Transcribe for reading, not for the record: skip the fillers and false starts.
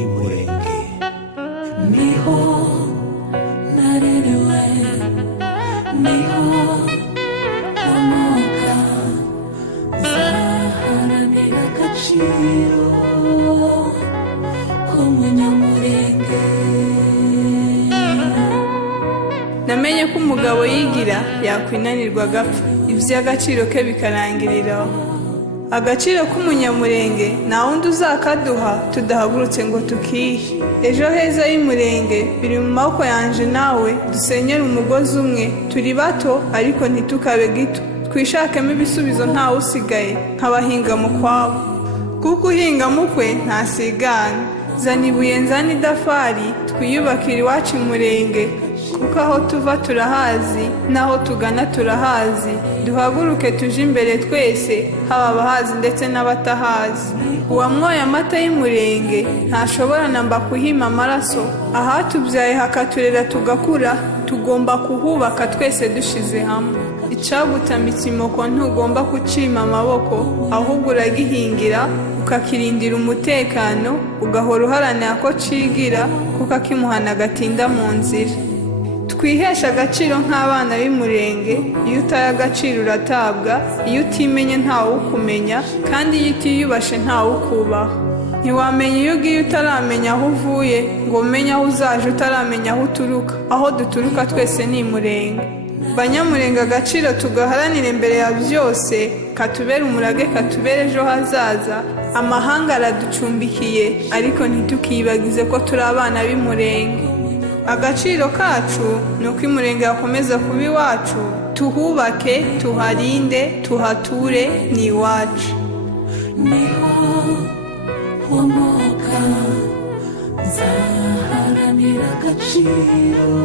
Imurenge niho narerewe, niho nkomoka, nzaharanira agaciro k'umunyamurenge. Namenye ko umugabo yigira yakwinanirwa agapfa, ivy'agaciro ke bikarangiriraho. Agaciro k'umunyamurenge nta wundi uzakaduha tudahagurutse ngo tukihe. Ejo heza y'umurenge biri mu maboko yanje nawe, dusenyere umugozi umwe. Turi bato ariko ntitukabe gito, twishakemo ibisubizo ntawe usigaye nk'abahinga mu kwabo, kuko uhinga mukwe ntasigana. Zana ibuye nzana idafari, twiyubakire iwacu umurenge, kuko aho tuva turahazi n'aho tugana turahazi. Duhaguruke tuje imbere twese, haba abahazi ndetse n'abatahazi. Uwamwoye amata y'umurenge ntashobora namba kuhima amaraso. Ahatubyaye hakaturera tugakura, tugomba kuhubaka twese dushize hamwe. Icagutamitse imoko ntugomba kucima amaboko, ahubwo uragihingira ukakirindira umutekano, ugahora uharanira ko cigira, kuko akimuhana gatinda mu nzira. Twihesha agaciro nk'abana b'umurenge. Iyo utaye agaciro uratabwa, iyo utimenye ntawe ukumenya, kandi iyo utiyubashe ntawe ukubaha. Ntiwamenya iyo ugiye utaramenya aho uvuye, ngo umenye aho uzaje utaramenya aho uturuka. Aho duturuka twese ni Murenge. Banyamurenge, agaciro tugaharanire mbere ya byose, katubere umurage, katubere ejo hazaza. Amahanga araducumbikiye, ariko ntitukibagize ko turi abana b'umurenge. Agaciro kacu ni uko umurenge yakomeza kuba iwacu. Tuhubake, tuharinde, tuhature, ni iwacu. Niho nkomoka, nzaharanira agaciro.